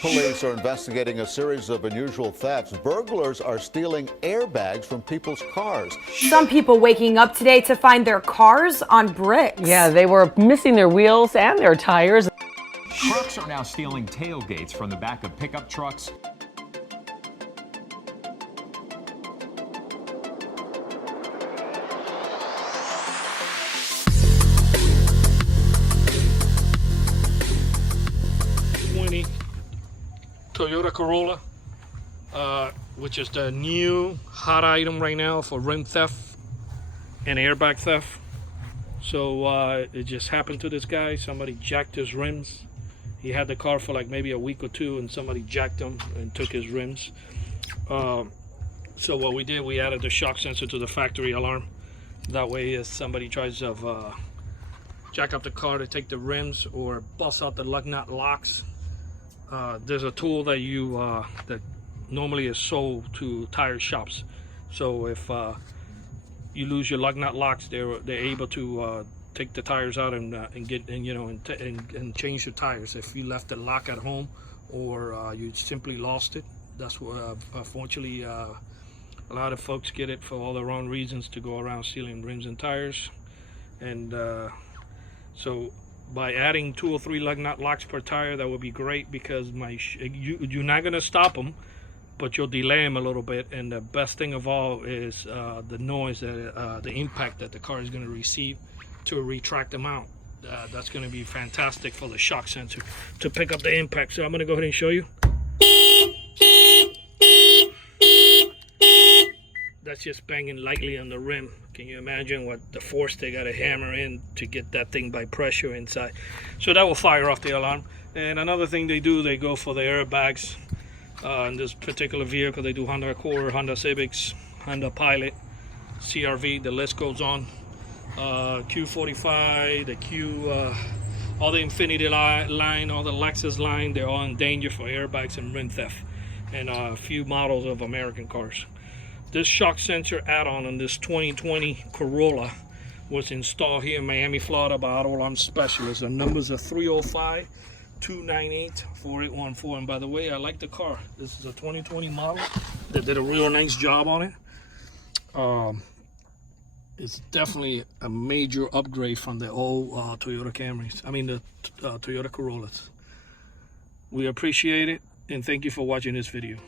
Police are investigating a series of unusual thefts. Burglars are stealing airbags from people's cars. Some people waking up today to find their cars on bricks. Yeah, they were missing their wheels and their tires. Trucks are now stealing tailgates from the back of pickup trucks. Toyota Corolla, which is the new hot item right now for rim theft and airbag theft. So it just happened to this guy. Somebody jacked his rims. He had the car for like maybe a week or two, and somebody jacked him and took his rims. So what we did, we added the shock sensor to the factory alarm. That way, if somebody tries to jack up the car to take the rims or bust out the lug nut locks, there's a tool that that normally is sold to tire shops. So if you lose your lug nut locks, they're able to take the tires out and change your tires. If you left the lock at home or you simply lost it, that's what unfortunately a lot of folks get it for all the wrong reasons, to go around stealing rims and tires. And so by adding 2 or 3 lug nut locks per tire, that would be great, because you're not going to stop them, but you'll delay them a little bit. And the best thing of all is the noise, the impact that the car is going to receive to retract them out. That's going to be fantastic for the shock sensor to pick up the impact. So I'm going to go ahead and show you. That's just banging lightly on the rim. Can you imagine what the force they got to hammer in to get that thing by pressure inside? So that will fire off the alarm. And another thing they do, they go for the airbags. In this particular vehicle, they do Honda Accord, Honda Civics, Honda Pilot, CRV, the list goes on. Q45, the all the Infiniti line, all the Lexus line, they're all in danger for airbags and rim theft. And a few models of American cars. This shock sensor add-on on this 2020 Corolla was installed here in Miami, Florida by Auto Alarm Specialists. The numbers are 305-298-4814. And by the way, I like the car. This is a 2020 model. They did a real nice job on it. It's definitely a major upgrade from the old Toyota Camrys. I mean the Toyota Corollas. We appreciate it, and thank you for watching this video.